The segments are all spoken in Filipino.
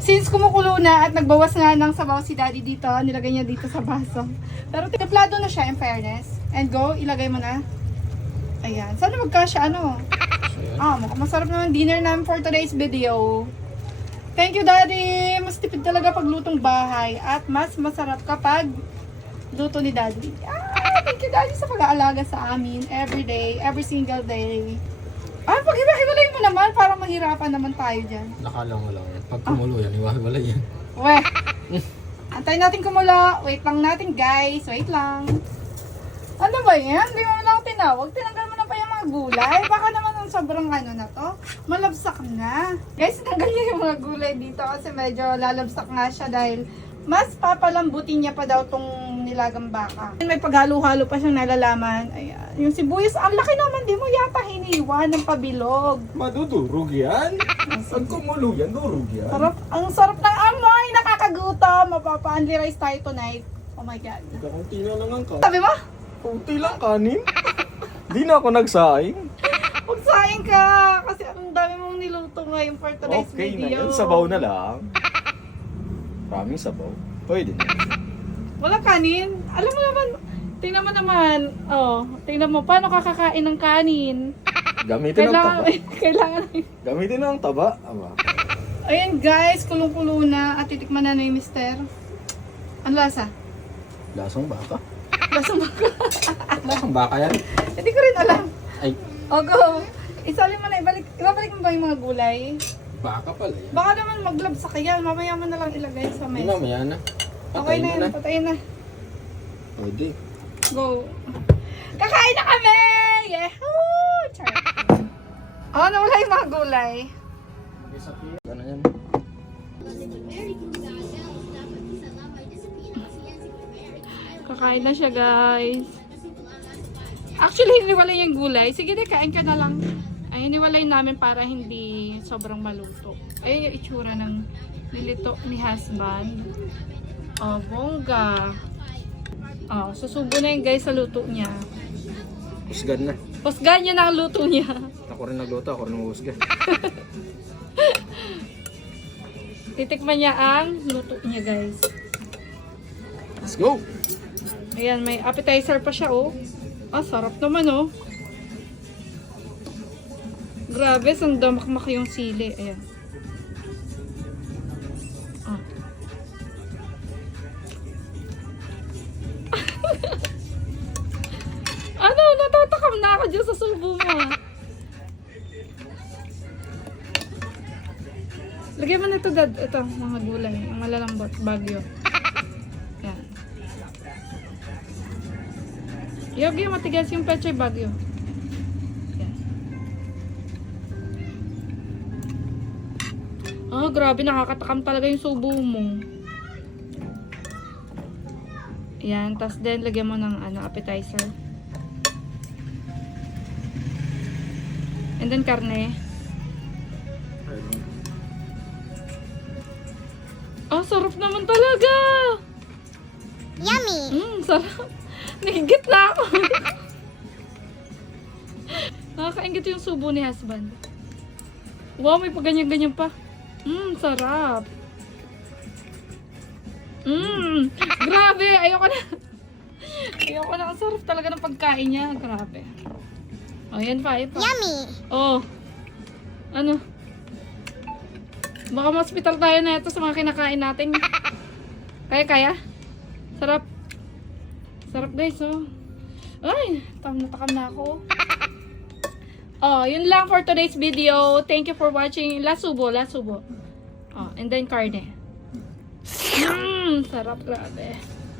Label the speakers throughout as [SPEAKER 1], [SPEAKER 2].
[SPEAKER 1] Since kumukulo na at nagbawas nga ng sabaw si Daddy dito, nilagay niya dito sa baso. Pero templado na siya in fairness. And go, ilagay mo na. Ayan. Sana magkasya ano. Mukhang masarap naman dinner namin for today's video. Thank you, Daddy. Mas tipid talaga pag lutong bahay. At mas masarap kapag luto ni Daddy. Thank you, Daddy, sa pag-aalaga sa amin. Every day, every single day. Pag hiwa-hiwalay mo naman, parang mahirapan naman tayo dyan.
[SPEAKER 2] Nakalang lang yan. Pag kumulo yan, iwahiwalay yan.
[SPEAKER 1] Weh. Antayin natin kumulo. Wait lang natin, guys. Wait lang. Ano ba yan? Hindi mo lang tinawag. Tinanggal mo na pa yung mga gulay. Baka naman ang sobrang ano na to. Malabsak na. Guys, tinanggal niya yung mga gulay dito kasi medyo lalabsak nga siya dahil mas papalambutin niya pa daw tong nilagang baka. May paghalo-halo pa siyang nalalaman. Ayan. Yung sibuyas, ang laki naman. Di mo yata hiniwa ng pabilog.
[SPEAKER 2] Madudurog yan? Pag kumulo yan, durog yan.
[SPEAKER 1] Sarap, ang sarap ng amoy. Nakakagutom. Mapapa-only rice tayo tonight. Oh my God.
[SPEAKER 2] Kakunti na lang ang kanin.
[SPEAKER 1] Sabi mo?
[SPEAKER 2] Kunti lang kanin. Di na ako nagsaing.
[SPEAKER 1] Magsaing ka. Kasi ang dami mong niluto ngayon for today's
[SPEAKER 2] Okay na
[SPEAKER 1] video.
[SPEAKER 2] yan. Sabaw na lang. Maraming sabaw. Pwede na.
[SPEAKER 1] Wala kanin. Alam mo naman, tingnan mo naman. Tingnan mo, paano kakakain ng kanin?
[SPEAKER 2] Gamitin ang taba.
[SPEAKER 1] Kailangan.
[SPEAKER 2] Gamitin na ang taba. Aba.
[SPEAKER 1] Ayan guys, kulong-kulo na at titikman na ni Mister. Ang lasa?
[SPEAKER 2] Lasang baka.
[SPEAKER 1] Lasang baka.
[SPEAKER 2] Lasang baka yan?
[SPEAKER 1] Hindi ko rin alam.
[SPEAKER 2] Ay,
[SPEAKER 1] Go. Isali mo na, ibabalik mo ba yung mga gulay?
[SPEAKER 2] baka pala yan.
[SPEAKER 1] Baka naman maglabsak yan. Mamaya mo na lang ilagay sa
[SPEAKER 2] Di
[SPEAKER 1] mesa.
[SPEAKER 2] mamaya na.
[SPEAKER 1] Okay na yan, patayin na.
[SPEAKER 2] Pwede.
[SPEAKER 1] Go. Kakain na kami! Yehoo! Char. Nawala yung mga gulay.
[SPEAKER 2] Ano yan?
[SPEAKER 1] Kakain na siya, guys. Actually, hiniwalay yung gulay. Sige, kain ka na lang. Ay, hiniwalay namin para hindi sobrang maluto. Ayun yung itsura ng nilito ni husband. Bongga. Susubo na yun, guys, sa luto niya.
[SPEAKER 2] Husgan na.
[SPEAKER 1] Husgan niya na ang luto niya.
[SPEAKER 2] Ako rin nagluto, ako rin mahusgan.
[SPEAKER 1] Titikman niya ang luto niya, guys.
[SPEAKER 2] Let's go!
[SPEAKER 1] Ayan, may appetizer pa siya, oh. Sarap naman, oh. Grabe, sandamakmak yung sili. Ayan. Ano, natatakam na ako dyan sa subo mo, ah. Lagyan mo na ito, Dad. Ito, mga gulay. Ang malalambot. Bagyo. Yan. Yogi, matigas yung pechay bagyo. Yan. Grabe. Nakakatakam talaga yung subo mo. Yan. Tapos then, lagyan mo ng appetizer. And then, karne. Sarap naman talaga!
[SPEAKER 3] Yummy!
[SPEAKER 1] Sarap. Nahigit na ako. Nakakaingit yung subo ni husband. Wow, may paganyan-ganyan pa. Sarap. Grabe, ayoko na. Ayoko na. Ang sarap talaga ng pagkain niya. Grabe. Yan pa.
[SPEAKER 3] Yummy!
[SPEAKER 1] Ano? Baka ma-hospital tayo na ito sa mga kinakain natin. Kaya? Sarap. Sarap, guys, oh. Ay, takam na ako. Yun lang for today's video. Thank you for watching. Last subo. And then karne. Sarap, grabe.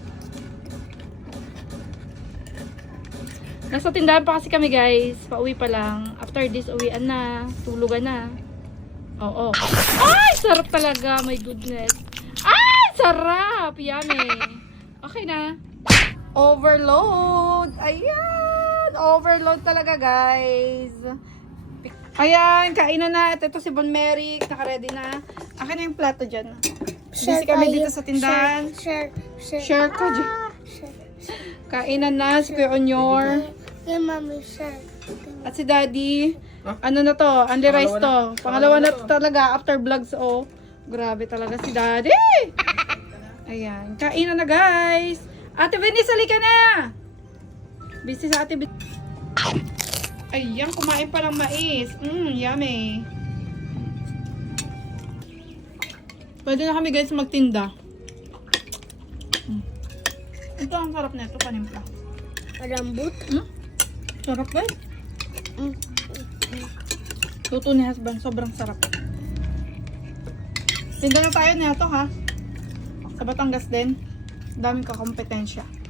[SPEAKER 1] Nasa tindahan pa kasi kami, guys. Pauwi pa lang. After this, uwian na. Tulugan na. Ay, sarap talaga. My goodness. Ay, sarap. Yummy. Okay na. Overload. Ayan. Overload talaga, guys. Ayan, kainan na. Ito si Bon Merrick. Naka-ready na. Akin na yung plato dyan. Busy kami dito sa tindahan. Share ko dyan. Kainan na si Kuya Onyor.
[SPEAKER 3] Mommy, share.
[SPEAKER 1] At si Daddy. Ano na to? Only rice to. Pangalawa na to talaga after vlogs, oh. Grabe talaga si Daddy. Ayan. Kainan na guys. Ate Venice, halika na. Busy sa Ate Venice. Ayan, kumain pa ng mais. Yummy. Pwede na kami guys magtinda. Ito ang sarap nito, panimpla.
[SPEAKER 3] Malambot.
[SPEAKER 1] Sarap guys. Luto ni husband, sobrang sarap. Tinda na tayo nito ha. Sa Batangas din. Daming kakompetensya.